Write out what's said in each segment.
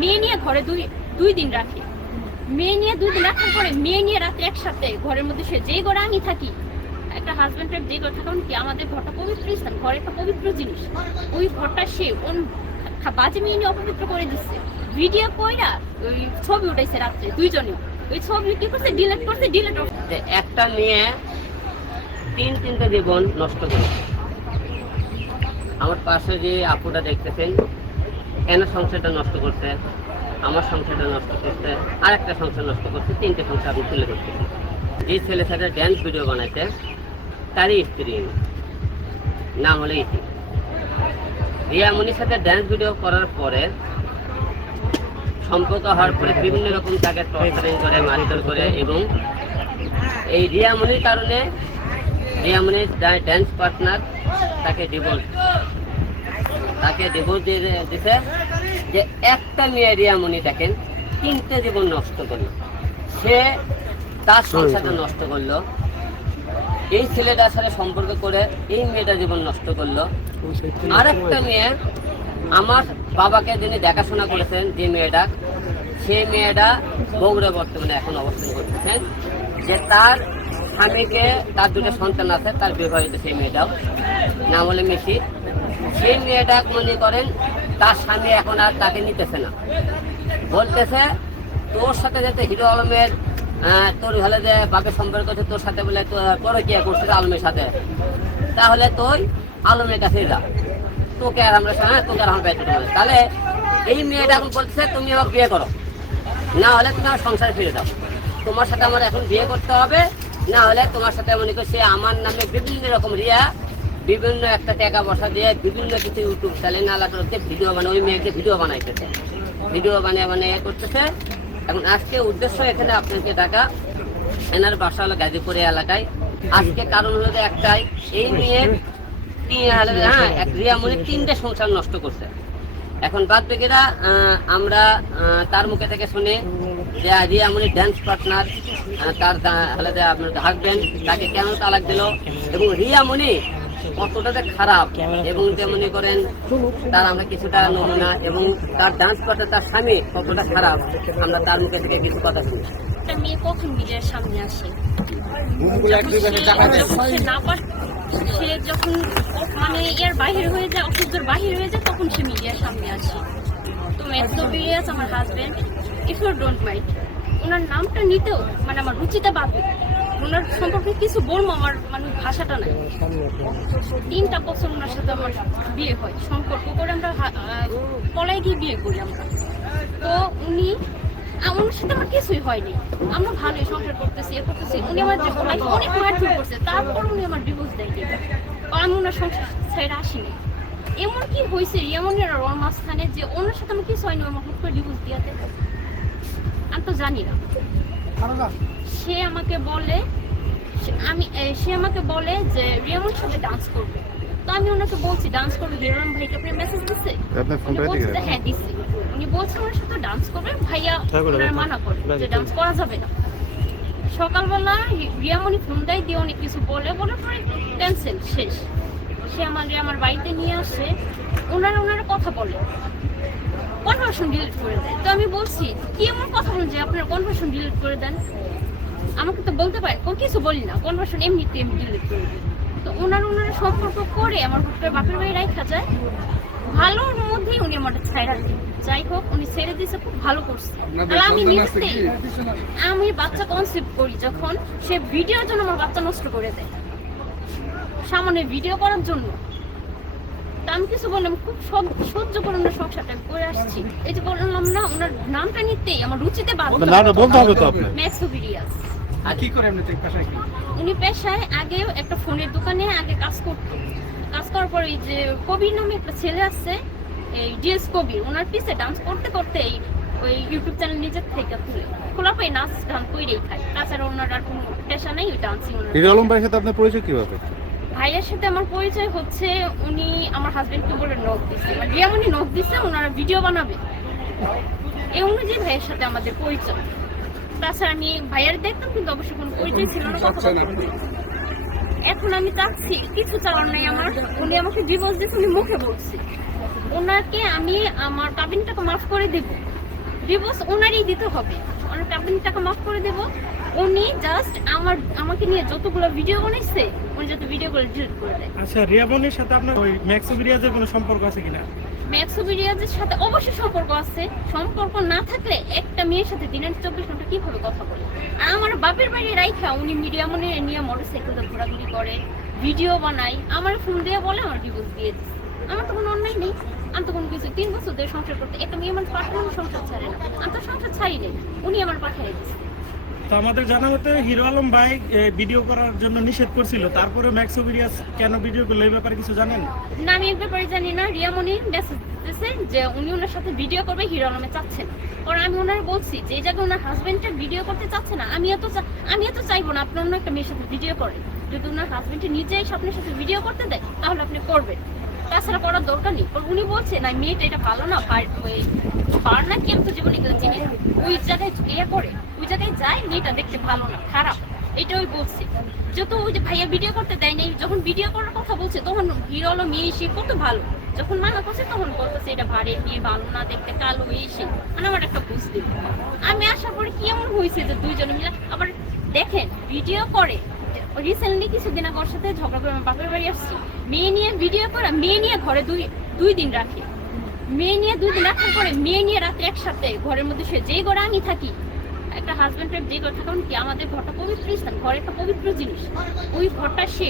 মেয়ে নিয়ে ঘরে দুই দিন রাখে। মেয়ে নিয়ে 2 দিন রাখার পরে মেয়ে নিয়ে রাত্রে একসাথে ঘরের মধ্যে সে যেই ঘরে আমি থাকি, একটা হাজব্যান্ড যে ঘর থাকুন কি আমাদের ঘরটা পবিত্র স্থান, ঘরে একটা পবিত্র জিনিস, ওই ঘরটা সে বাজে মেয়ে নিয়ে অপবিত্র করে দিচ্ছে। ভিডিও কইরা ওই ছবি উঠাইছে রাত্রে দুইজনে, ওই ছবি কি করছে ডিলিট করছে। একটা মেয়ে 3-3টা জীবন নষ্ট করেছে। আমার পাশে যে আপুটা দেখতেছেন, কেন সংসারটা নষ্ট করতে, আমার সংসারটা নষ্ট করতে, আর একটা সংসার নষ্ট করতে, 3টে সংসার আমি তুলে করতেছি। যে ছেলের সাথে ড্যান্স ভিডিও বানাইতে তারই স্ত্রী, নাম হলে ইতি। রিয়ামনির সাথে ড্যান্স ভিডিও করার পরে সম্পর্ক হওয়ার পরে বিভিন্ন রকম তাকে টর্চারিং করে, মারধর করে, এবং এই রিয়ামনির কারণে রিয়ামনির ড্যান্স পার্টনার তাকে ডিভোর্স দিয়ে দিছে। যে একটা মেয়ে রিয়ামনি দেখেন 3টে জীবন নষ্ট করলো, সে তার সংসারটা নষ্ট করলো, এই ছেলেটার সাথে সম্পর্ক করে এই মেয়েটা জীবন নষ্ট করলো। আর একটা মেয়ে আমার বাবাকে যিনি দেখাশোনা করেছেন, যে মেয়েটা, সেই মেয়েটা বগুড়া বর্তমানে এখন অবস্থান করতেছেন। যে তার স্বামীকে, তার 2টা সন্তান আছে, তার বিবাহিত সেই মেয়েটাও, নাম হলে মিশি। সেই মেয়েটা মনে করেন তার স্বামী এখন আর তাকে নিতেছে না, বলতেছে তোর সাথে যাতে হিরো আলমের তোর ভালো যে বাপের সম্পর্ক আছে, তোর সাথে বলে তোর কি করছিস আলমের সাথে, তাহলে তুই আলমের কাছে যা, তোকে আর আমরা তোকে আর আমরা পেতে দেবো। তাহলে এই মেয়েটা এখন বলতেছে তুমি আমাকে বিয়ে করো, না হলে তুমি আমার সংসারে ফিরে যাও, তোমার সাথে আমার এখন বিয়ে করতে হবে, না হলে তোমার সাথে মনে করছে আমার নামে বিভিন্ন রকম বিভিন্ন একটা টাকা পয়সা দিয়ে বিভিন্ন কিছু ইউটিউব চ্যানেল আলাদা করতে ভিডিও বানায়, ওই মেয়েকে ভিডিও বানাইতেছে, ভিডিও বানিয়ে করতেছে। এখন আজকে উদ্দেশ্য এখানে আপনাকে ডাকা, এনার বাসা হলো গাজীপুরে এলাকায়। আজকে কারণ হলো যে একটাই, এই মেয়ে রিয়ামনি 3টে সংসার নষ্ট করছে। এখন বাদ বাকিরা আমরা তার মুখে থেকে শুনে যে রিয়ামনি ড্যান্স পার্টনার, তার হলে যে আপনার হাজবেন্ড তাকে কেন তালাক দিল, এবং রিয়ামনি কতটা যে খারাপ, এবং যে মনে করেন তার আমরা কিছুটা নমুনা, এবং তার ডান্স পার্টনার তার স্বামী কতটা খারাপ, আমরা তার মুখে থেকে কিছু কথা শুনি। একটা মেয়ে কখন বিজয়ের সামনে আসে, সে যখন মানে এর বাহির হয়ে যায়, অসুস্থর বাহির হয়ে যায়, তখন সে মিডিয়ার সামনে আসে। তো ম্যাক্সোবিলিয়াস আমার husband, if you don't mind, ওনার নামটা নিতেও মানে আমার রুচিতে বাঁধবে, ওনার সম্পর্কে কিছু বলবো, আমার মানে ভাষাটা নাই। 3টা বছর ওনার সাথে আমার বিয়ে হয়, সম্পর্ক করে আমরা পলায় গিয়ে বিয়ে করি আমরা। তো ওনার সাথে আমার কিছুই হয়নি, আমরা ভালোই সংসার করতেছি, উনি আমার লাইফ অনেক মারধর করছে, তারপর উনি আমার ডিভোর্স দেয়। আমি ওনার সংসার ছেড়ে আসিনি। এমন কি হয়েছে রিয়ামনির আর ওর মাঝখানে যে ওনার সাথে আমার কিছু হয়নি, আমার হুট করে ডিভোর্স দিয়াতে, আমি তো জানি না। সে আমাকে বলে যে রিয়ামনির সাথে ডান্স করবে। তো আমি ওনাকে বলছি ডান্স করবে, রিয়ামন ভাইকে আপনি মেসেজ দিচ্ছে? হ্যাঁ দিচ্ছি। উনি বলছে ওনার সাথে ডান্স করবে, ভাইয়া ওনার মানা করে যে ডান্স করা যাবে না। সকালবেলা রিয়ামনি ফোন দেয়, দিয়ে অনেক কিছু বলে পরে ক্যান্সেল, শেষ। সে আমার বাড়িতে নিয়ে আসে, ওনারা কথা বলে, কনভারসেশন ডিলিট করে দেয়। তো আমি বলছি কি এমন কথা বলেন যে আপনার কনভারসেশন ডিলিট করে দেন, আমাকে তো বলতে পারে, কিছু বলি না, কনভারসেশন এমনিতে আমি ডিলিট করে দিই। তো ওনারা সম্পর্ক করে আমার বাপের বাড়ি রাখা যায়, ভালোর মধ্যেই উনি আমার ছাইরা দিন। যাই হোক, উনি ছেড়ে দিয়েছে, খুব ভালো করছে। আমি বাচ্চা কনসেপ্ট করি যখন, সে ভিডিওর জন্য আমার বাচ্চা নষ্ট করে দেয়, সামনে ভিডিও করার জন্য। তা আমি কিছু বললাম, খুব সহ্য করে ওনার সংসারটা করে আসছি। এই যে বললাম না, ওনার নামটা নিতেই আমার রুচিতে বাধা। ম্যাক্সোবিলিয়াস। উনি পেশায় আগে একটা ফোনের দোকানে আগে কাজ করতো। কাজ করার পর এই যে কবির নামে একটা ছেলে আছে, এই ডিএস কবির, ওনার পিছে ডান্স করতে করতে ওই ইউটিউব চ্যানেল নিজের থেকে খোলা পাই নাচ গান করেই খায়। তাছাড়া ওনার আর কোনো পেশা নেই, ওই ডান্সিং। ভাইয়ের সাথে আপনার পরিচয় কিভাবে? ভাইয়ের সাথে আমার পরিচয় হচ্ছে, উনি আমার হাজবেন্ডকে বলে নক দিচ্ছে, মানে রিয়ামনি নক দিচ্ছে, ওনারা ভিডিও বানাবে, এই অনুযায়ী ভাইয়ের সাথে আমাদের পরিচয়। তাছাড়া আমি ভাইয়ের দেখতাম, কিন্তু অবশ্যই কোনো পরিচয় ছিল না, কথা বলতে। এখন আমি চাচ্ছি কিছু চাওয়ার নাই আমার, উনি আমাকে ডিভোর্স দিচ্ছে, উনি মুখে বলছে। ওনাকে আমি আমার কাবিনটাকে মাফ করে দেব, ডিভোর্স ওনারই দিতে হবে। ওনাকে আপনি টাকা মাফ করে দেব। উনি জাস্ট আমাকে নিয়ে যতগুলো ভিডিও বানাইছে উনি যত ভিডিওগুলো ডিলিট করে দেয়। আচ্ছা, রিয়ামনির সাথে আপনার ওই ম্যাক্সোবিরিয়াজের কোনো সম্পর্ক আছে কিনা? ম্যাক্সোবিরিয়াজের সাথে অবশ্যই সম্পর্ক আছে। সম্পর্ক না থাকলে একটা মেয়ের সাথে দিনের 24 ঘন্টা কিভাবে কথা বলে? আর আমার বাপের বাড়ি রাইখা উনি মিডিয়া মনে নিয়ে মোটরসাইকেলে ঘোরাঘুরি করে, ভিডিও বানায়, আমার ফোন দিয়ে বলে আমার ডিভোর্স দিয়ে দিচ্ছে। আমার তো কোনো অন্যায় নেই, আমি তো কোনো কিছু 3 বছর ধরে সংসার করতে একটা মেয়ে মানুষ পাঠানো সংসার ছাড়ে না, আমি তো সংসার ছাড়ি নেই, উনি আমার পাঠিয়ে দিচ্ছে। তো আমাদের জানা মতে হিরো আলম ভাই ভিডিও করার জন্য নিষেধ করছিল, তারপরে ম্যাক্সোবিরিয়াজ কেন ভিডিও করলো এই ব্যাপারে কিছু জানেন? না, আমি এই ব্যাপারে জানি না। রিয়ামণি মেসেজ দিতেছে যে উনি ওনার সাথে ভিডিও করবে, হিরো আলমে চাচ্ছে না। আর আমি ওনার বলছি যে এই জায়গায় ওনার হাজবেন্ডটা ভিডিও করতে চাচ্ছে না, আমি এত চাইবো না আপনি অন্য একটা মেয়ের সাথে ভিডিও করেন। যদি ওনার হাজবেন্ড নিজেই আপনার সাথে ভিডিও করতে দেয় তাহলে আপনি করবেন, তাছাড়া করার দরকার নেই। উনি বলছে না মেয়েটা এটা ভালো না, পার না, কেউ তো জীবনে কেউ চিনে ওই জায়গায় ইয়ে করে, ওই জায়গায় যায় মেয়েটা দেখতে ভালো না, খারাপ, এটা ওই বলছে। যত ওই যে ভাইয়া ভিডিও করতে দেয় নাই, যখন ভিডিও করার কথা বলছে তখন হিরো আলম মেয়ে সে কত ভালো, যখন মানা করছে তখন বলতেছে এটা ভারে মেয়ে ভালো না, দেখতে কালো এসে, মানে আমার একটা বুঝতে। আমি আশা করি কি এমন হয়েছে যে দুইজনে মিলে আবার দেখেন ভিডিও করে। রিসেন্টলি কিছুদিন আগে ওর সাথে ঝগড়া করে আমার বাপের বাড়ি আসছি, মেয়ে নিয়ে ভিডিও করে, মেয়ে নিয়ে ঘরে দুই দিন রাখে, মেয়ে নিয়ে 2 দিন রাখার পরে মেয়ে নিয়ে রাত্রে একসাথে ঘরের মধ্যে সে যেই ঘরে আমি থাকি, একটা হাজবেন্ড যে ঘর থাকুন কি আমাদের ঘরটা পবিত্র স্থান, ঘরে একটা পবিত্র জিনিস, ওই ঘরটা সে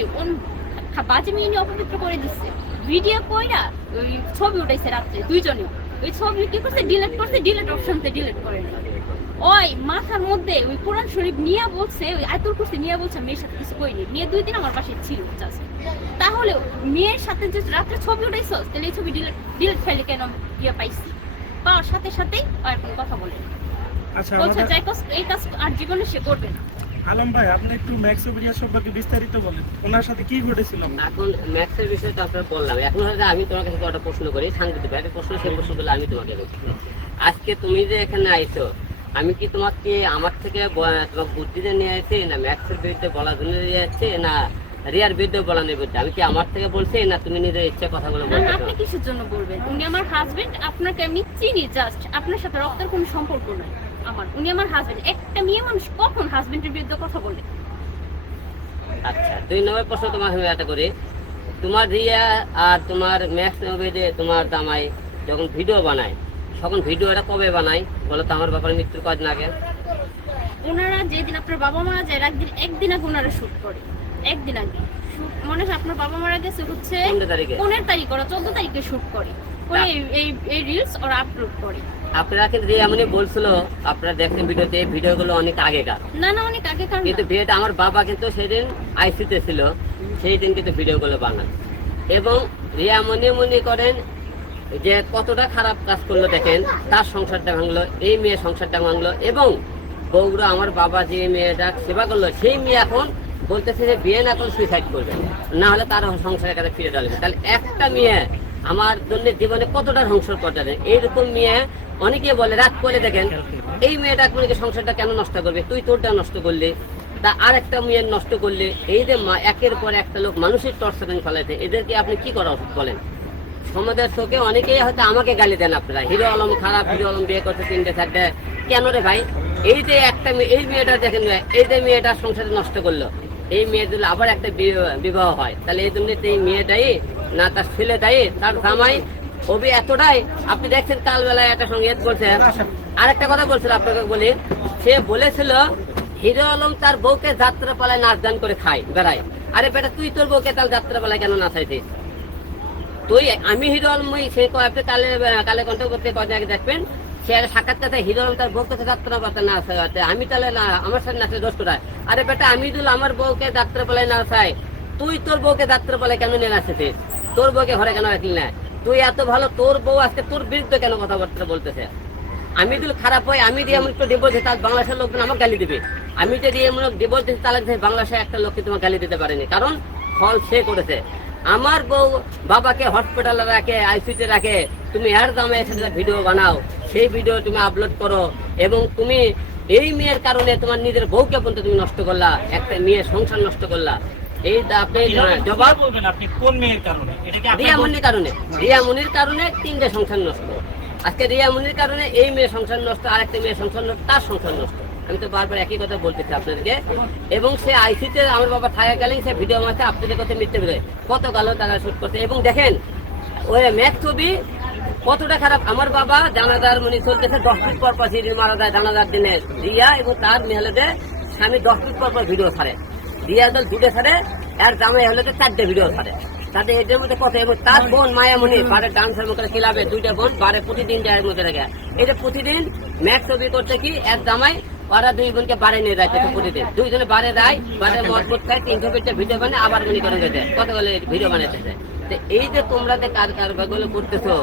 বাজে মেয়ে নিয়ে অপবিত্র করে দিচ্ছে। ভিডিও কইরা ওই ছবি উঠাইছে রাত্রে দুইজনে, ওই ছবি কি করছে ডিলিট করছে, ডিলিট অপশনতে ডিলিট করে না। ওই মাথার মধ্যে ওই কোরআন শরীফ নিয়ে বলছে, ওই আয়াতুল কুরসি নিয়ে বলছে মেয়ের সাথে কিছু কইনি, মেয়ে 2 দিন আমার পাশে ছিল জাস্ট। তাহলে মেয়ের সাথে যে রাত্রে ছবি উঠাইছো তাহলে এই ছবি ডিলিট ফাইলে কেন ইয়ে পাইছি, পাওয়ার সাথে সাথেই আর কোনো কথা বলে না। আচ্ছা, বলছে আমাদের যাই এই কাজ আর জীবনে সে করবে না। আলম ভাই আপনি একটু ম্যাক্সোবিরিয়াজ সম্পর্কে বিস্তারিত বলেন, ওনার সাথে কি ঘটেছিল? এখন ম্যাক্সের বিষয়ে তো আপনার বললাম, এখন হয়তো আমি তোমার কাছে একটা প্রশ্ন করি, শান্তিতে একটা প্রশ্ন, সেই প্রশ্নগুলো আমি তোমাকে করছি। আজকে তুমি যে এখানে আইছো, আমি কি তোমাকে আমার থেকে তোমার বুদ্ধিতে নিয়ে আসছি, না ম্যাক্সের বিরুদ্ধে বলার জন্য নিয়ে আসছি, না রিয়ার বিরুদ্ধে বলানোর বিরুদ্ধে? আমি কি আমার থেকে বলছি, না তুমি নিজের ইচ্ছা কথাগুলো না, বলছো? আপনি কিসের জন্য বলবেন? উনি আমার হাজবেন্ড, আপনাকে আমি চিনি জাস্ট, আপনার সাথে রক্তের কোনো সম্পর্ক নাই আমার। উনি আমার হাজবেন্ড। একটা মেয়ে মানুষ কখন হাজবেন্ডের বিরুদ্ধে কথা বলে? আচ্ছা, 2 নম্বর প্রশ্ন তোমার আমি এটা করি, তোমার রিয়া আর তোমার ম্যাক্স নবীতে তোমার জামাই যখন ভিডিও বানায়, তখন ভিডিওটা কবে বানায় বলো তো? আমার ব্যাপারে মৃত্যুর কদিন আগে। ওনারা যেদিন আপনার বাবা মারা যায় একদিন আগে ওনারা শুট করে, একদিন আগে মনে হয় আপনার বাবা মারা গেছে হচ্ছে 15 তারিখে, 15 তারিখ, ওরা 14 তারিখে শুট করে, করে এই রিলস ওরা আপলোড করে। আপনারা কিন্তু রিয়া এমনি বলছিল, আপনারা দেখছেন ভিডিওতে, এই ভিডিওগুলো অনেক আগেকার, না অনেক আগে, কারণ কিন্তু বিয়েটা আমার বাবা কিন্তু সেদিন আইসিতে ছিল, সেই দিন কিন্তু ভিডিওগুলো বানান। এবং রিয়া মনে করেন যে কতটা খারাপ কাজ করলো, দেখেন তার সংসারটা ভাঙলো, এই মেয়ের সংসারটা ভাঙলো, এবং বউরা আমার বাবা যে মেয়েটা সেবা করলো, সেই মেয়ে এখন বলতেছে যে বিয়ে না করলে সুইসাইড করবে, না হলে তার সংসারের কাছে ফিরে ডালবে। তাহলে একটা মেয়ে আমার জন্য জীবনে কতটা ধ্বংসর পর্যায়ে দেয়। এইরকম মেয়ে অনেকে বলে, রাত করে দেখেন এই মেয়েটা আপনাকে সংসারটা কেন নষ্ট করবে, তুই তোরটা নষ্ট করলি, তা আর একটা মেয়ের নষ্ট করলে। এই যে একের পর একটা লোক মানুষের টর্চারিং ফেলাইছে, এদেরকে আপনি কি করা উচিত বলেন? সমাজের চোখে অনেকেই হয়তো আমাকে গালি দেন আপনারা, হিরো আলম খারাপ, হিরো আলম বিয়ে করছে 3টে 4টে, কেন রে ভাই? এই যে একটা এই মেয়েটা দেখেন, এই যে মেয়েটার সংসারে নষ্ট করলো, এই মেয়েদের আবার একটা বিবাহ হয়, তাহলে এই জন্য এই মেয়েটাই না তার ছেলেটাই, তার জামাই কবি এতটাই। আপনি দেখছেন কালবেলায় একটা সঙ্গে বলছে, আরেকটা কথা বলছিল আপনাকে বলি, সে বলেছিল হিরো আলম তার বউকে যাত্রা পালায় নাচ গান করে খায় বেড়ায়। আরে বেটা, তুই তোর বউকে তার যাত্রা পালায় কেন নাচাইছিস? তুই আমি হিরো আলম সে আপনি কালে কন্ট্যাক্ট করতে কদিন আগে দেখবেন, সে সাক্ষাৎকার হিরো আলম তার বউকে যাত্রা পালাতে নাচাতে, আমি তাহলে না আমার সাথে নাচলে দোষ কোথায়? আরে বেটা, আমি যদি আমার বউকে যাত্রা পালায় নাচাই, তুই তোর বউকে যাত্রা পালায় কেন নিয়ে নাচেছিস? তোর বউকে ঘরে কেন রাখলি না? তুই এত ভালো, তোর বউ আজকে তোর বিরুদ্ধে কেন কথাবার্তা বলতেছে? আমি যদি খারাপ হয়, আমি দিয়ে এমন একটু ডিভোর্স দিই, তার বাংলাদেশের লোকজন আমাকে গালি দিবে। আমি যদি এমন ডিভোর্স দিচ্ছি, তাহলে বাংলাদেশে একটা লোককে তোমার গালি দিতে পারেনি, কারণ ফল সে করেছে। আমার বউ বাবাকে হসপিটালে রাখে, আইসিইউতে রাখে, তুমি এর দামে এসে ভিডিও বানাও, সেই ভিডিও তুমি আপলোড করো, এবং তুমি এই মেয়ের কারণে তোমার নিজের বউকে পর্যন্ত তুমি নষ্ট করলা, একটা মেয়ের সংসার নষ্ট করলা। এই আপনি জবাব বলবেন আপনি কোন মেয়ের কারণে? এটা কি রিয়া মনির কারণে, রিয়া মনির কারণে 3টে সংসার নষ্ট। আজকে রিয়ামনির কারণে এই মেয়ে সংসার নষ্ট, আরেকটা মেয়ে সংসার নষ্ট, তার সংসার নষ্ট। আমি তো বারবার একই কথা বলতেছি আপনাদেরকে। এবং সে আইসিতে আমার বাবা থাকাকালীন সে ভিডিও মাঝে আপনাদের কথা মিথ্যে বেরোয়, কত কালো তারা শুট করছে। এবং দেখেন ওই ম্যাথ ছবি কতটা খারাপ। আমার বাবা জানাজার চলতেছে 10 মিনিট পর পর সেদিন মারা যায় জানাজার দিনে রিয়া এবং তার মেহলেতে স্বামী 10 মিনিট পর পর ভিডিও ছাড়ে, রিয়া দল 2টে ছাড়ে, আর জামাই হলে 4টে ভিডিও ছাড়ে। তাদের এদের মধ্যে কথা। এবং তার বোন মায়ামণি বারে ডান্সের মধ্যে ক্লাবে 2টা বোন বারে প্রতিদিন যায় মধ্যে রেখে এটা প্রতিদিন ম্যাথ ছবি করতে কি এক জামাই ওরা 2 বোনকে বারে নিয়ে যাচ্ছে প্রতিদিন, 2 জনে বারে যায়, বারে মজবুত খায়, 300 ভিডিও বানায়, আবার গুলি করে যেতে কতগুলো ভিডিও বানাইতেছে। এই যে তোমরা যে কারবারগুলো করতেছো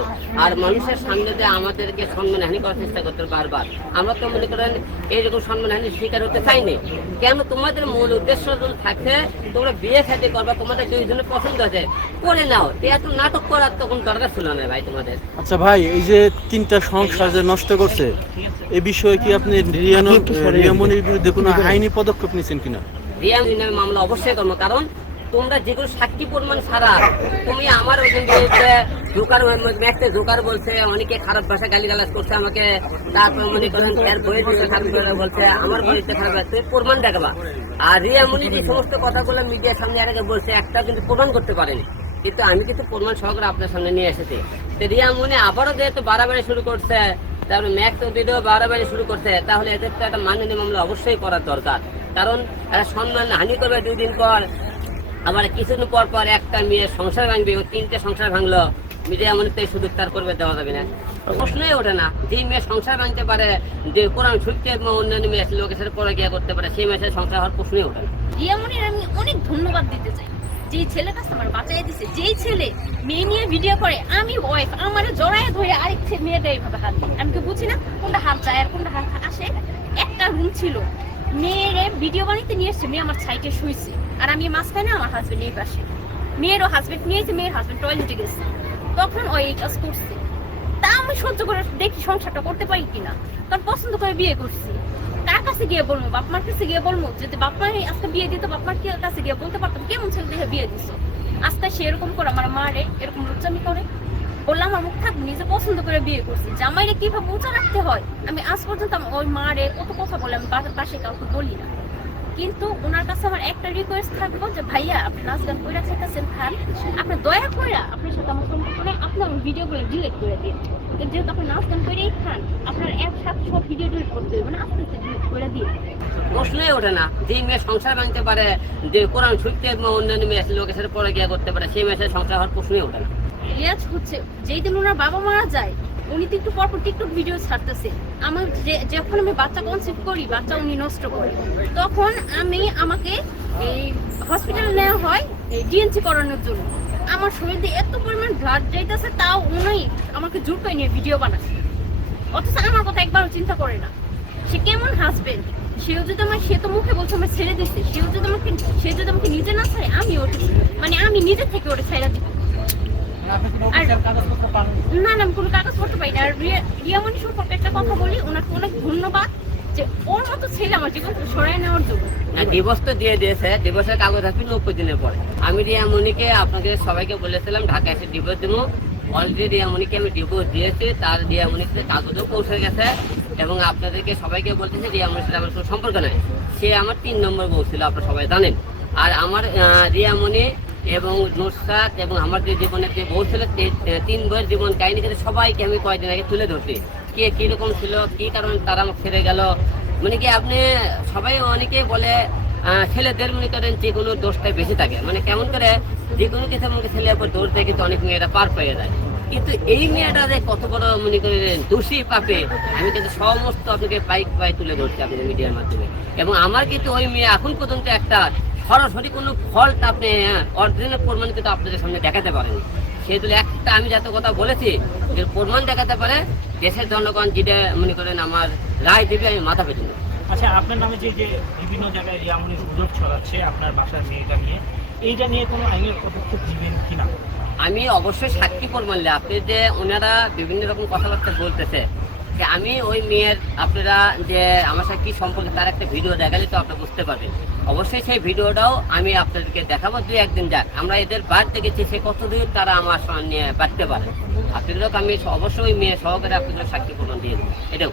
আর মানুষের সামনে যে আমাদেরকে সম্মানহানি করার চেষ্টা করতে বারবার, আমরা তো মনে করেন এইরকম সম্মানহানির শিকার হতে চাইনি। কেন? তোমাদের মূল উদ্দেশ্য যদি থাকে তোমরা বিয়ে খেতে করবা, তোমাদের 2 জনের পছন্দ আছে করে নাও, এত নাটক করার তখন দরকার ছিল না ভাই তোমাদের। আচ্ছা ভাই, এই যে 3টা সংসার যে নষ্ট করছে এই বিষয়ে কি আপনি রিয়ামনির বিরুদ্ধে কোনো আইনি পদক্ষেপ নিয়েছেন কিনা? রিয়ামনি নামে মামলা অবশ্যই করবো, কারণ তোমরা যেগুলো সাক্ষী প্রমাণ ছাড়া তুমি আমার জোকার বলছে, অনেকে খারাপ ভাষা গালিগালাজ করছে আমাকে, তারপর মনে করেন এর বইয়ের বিষয়ে খারাপ বলছে, আমার বইতে খারাপ তুমি প্রমাণ দেখাবা। আর রিয়ামনি যে সমস্ত কথাগুলো মিডিয়ার সামনে এর আগে বলছে একটা কিন্তু প্রমাণ করতে পারেনি, কিন্তু আমি কিন্তু প্রমাণ সহকারে আপনার সামনে নিয়ে এসেছি। তো রিয়ামনি আবারও যেহেতু বাড়াবাড়ি শুরু করছে, তারপরে ম্যাক্স ভিডিও বাড়াবাড়ি শুরু করছে, তাহলে এদের তো একটা মাননীয় মামলা অবশ্যই করার দরকার। কারণ সম্মান হানি করবে 2 দিন পর, আবার কিছুদিন পর পর একটা মেয়ের সংসার ভাঙবে, 3টে সংসার ভাঙলো, মিডিয়া মনে তো সুযোগ তার করবে দেওয়া যাবে না, প্রশ্নই ওঠে না। যে মেয়ে সংসার ভাঙতে পারে, যে কোরআন ছুটতে অন্যান্য মেয়ে লোকের সাথে পড়ে গিয়ে করতে পারে, সেই মেয়ের সংসার হওয়ার প্রশ্নই ওঠে না। রিয়ামনির আমি অনেক ধন্যবাদ দিতে চাই, যে ছেলেটা আমার বাঁচাই দিছে। যেই ছেলে মেয়ে নিয়ে ভিডিও করে, আমি ওয়াইফ আমার জড়ায় ধরে আরেক মেয়েটা এইভাবে হাত দিই, আমি তো বুঝি না কোনটা হাত যায় আর কোনটা হাত আসে। একটা রুম ছিল, মেয়েরে ভিডিও বানাইতে নিয়ে এসছে, মেয়ে আমার সাইডে শুয়েছে আর আমি মাঝখানে, আমার হাজবেন্ড এই পাশে। মেয়েরও হাজবেন্ড নিয়েছে, মেয়ের হাজবেন্ড টয়লেটে গেছে, তখন ওই কাজ করছে। তা আমি সহ্য করে দেখি সংসারটা করতে পারি কিনা, কারণ পছন্দ করে বিয়ে করছি। কার কাছে গিয়ে বলবো? বাপমার কাছে গিয়ে বলবো? যদি বাপমার আজকে বিয়ে দিত, বাপমার কাছে গিয়ে বলতে পারতাম কেমন ছেলে দেখে বিয়ে দিছো। আজকে সে এরকম করে আমার মারে এরকম লুচ্চামি করে, বললাম আমার মুখ থাকবে, নিজে পছন্দ করে বিয়ে করছি, জামাইরে কিভাবে উঁচা রাখতে হয় আমি আজ পর্যন্ত ওই মারে কত কথা বলে আমি পাশে কাউকে বলি না। কিন্তু ওনার কাছে আমার একটা রিকোয়েস্ট থাকবো যে ভাইয়া আপনি নাচ গান করে চাইতেছেন খান, আপনি দয়া করে আপনার সাথে আমার সম্পর্ক নেই, আপনি আমার ভিডিওগুলো ডিলিট করে দিন। যেহেতু আপনি নাচ গান করেই খান, আপনার একসাথে সব ভিডিও ডিলিট করতে হবে না, আস্তে আস্তে ডিলিট করে দিন। প্রশ্নই ওঠে না। যে মেয়ে সংসার ভাঙতে পারে, যে কোরআন ছুটতে অন্যান্য মেয়ে লোকের সাথে পড়ে গিয়ে করতে পারে, সেই মেয়ের সংসার হওয়ার প্রশ্নই ওঠে না। রিয়াজ হচ্ছে যেই দিন ওনার বাবা মারা যায়, উনি তো একটু পরপর টিকটক ভিডিও ছাড়তেছে। আমার যখন আমি বাচ্চা কনসিভ করি, বাচ্চা উনি নষ্ট করে, তখন আমাকে এই হসপিটালে নেওয়া হয় ডিএনসি করানোর জন্য। আমার শরীর দিয়ে এত পরিমাণ ব্লাড যাইতেছে, তাও উনি আমাকে জোর করে নিয়ে ভিডিও বানাচ্ছে, অথচ আমার কথা একবারও চিন্তা করে না। সে কেমন হাসবেন্ড? সেও যদি সে তো মুখে বলছে আমার ছেড়ে দিচ্ছে, সে যদি আমাকে নিজে না ছাড়ে, আমি নিজের থেকে ওটা ছেড়ে দিব। না আমি কোনো কাগজপত্র পাই না। আর রিয়ামনি সম্পর্কে একটা কথা বলি, ওনাকে অনেক ধন্যবাদ যে ওর মতো ছেলে আমার জীবন সরাই নেওয়ার জন্য। ডিভোর্স তো দিয়ে দিয়েছে, ডিভোর্সের কাগজ আসবে 90 দিনের পরে। আমি রিয়ামনিকে আপনাকে সবাইকে বলেছিলাম ঢাকা এসে ডিভোর্স দেবো, অলরেডি রিয়ামনিকে আমি ডিভোর্স দিয়েছি, তার রিয়ামনিতে কাগজও পৌঁছে গেছে। এবং আপনাদেরকে সবাইকে বলতেছি রিয়ামনির সাথে আমার কোনো সম্পর্ক নাই, সে আমার 3 নম্বর বউ ছিল, আপনারা সবাই জানেন। আর আমার রিয়ামনি এবং নুসরাত এবং আমার যে জীবনের যে বউ ছিল, 3 বইয়ের জীবন কাহিনী করে সবাইকে আমি কয়েকদিন আগে তুলে ধরছি, কে কিরকম ছিল, কি কারণে তারা আমাকে ছেড়ে গেল। মানে কি আপনি সবাই অনেকেই বলে ছেলেদের মনে করেন যে কোনো দোষটাই বেশি থাকে, মানে কেমন করে যে কোনো কিছু আমাকে ছেলের উপর দৌড় দেয়, কিন্তু অনেক মেয়েরা পার পেয়ে যায়। কিন্তু এই মেয়েটা যে কত বড় মনে করেন দোষী পাপে, আমি কিন্তু সমস্ত আপনাকে পাই তুলে ধরছি আপনাদের মিডিয়ার মাধ্যমে। এবং আমার কিন্তু ওই মেয়ে এখন পর্যন্ত একটা সরাসরি কোনো ফল্ট আপনি অরিজিনাল প্রমাণ কিন্তু আপনাদের সামনে দেখাতে পারেনি। সেই তুলে একটা আমি যত কথা বলেছি যে প্রমাণ দেখাতে পারে, দেশের জনগণ যেটা মনে করেন আমার রায় দেবে, আমি মাথা পেতে নেব। আচ্ছা, আপনার নামে যে বিভিন্ন জায়গায় রিয়ামনি সুযোগ ছড়াচ্ছে আপনার বাসার মেয়েটা নিয়ে, এইটা নিয়ে কোনো আইনের পদক্ষেপ নেবেন কিনা? আমি অবশ্যই সাক্ষী প্রমাণ, আপনি যে ওনারা বিভিন্ন রকম কথাবার্তা বলতেছে, যে আমি ওই মেয়ের আপনারা যে আমার সাথে কি সম্পর্কে তার একটা ভিডিও দেখালে তো আপনারা বুঝতে পারবেন। অবশ্যই সেই ভিডিওটাও আমি আপনাদেরকে দেখাবো, 2-1 দিন যাক। আমরা এদের বাড়তে গেছি, সে কতদূর তারা আমার নিয়ে বাড়তে পারে। আপনাদেরকে আমি অবশ্যই ওই মেয়ে সহকারে আপনাদের সাক্ষী প্রমাণ দিয়ে দেবো। এটাও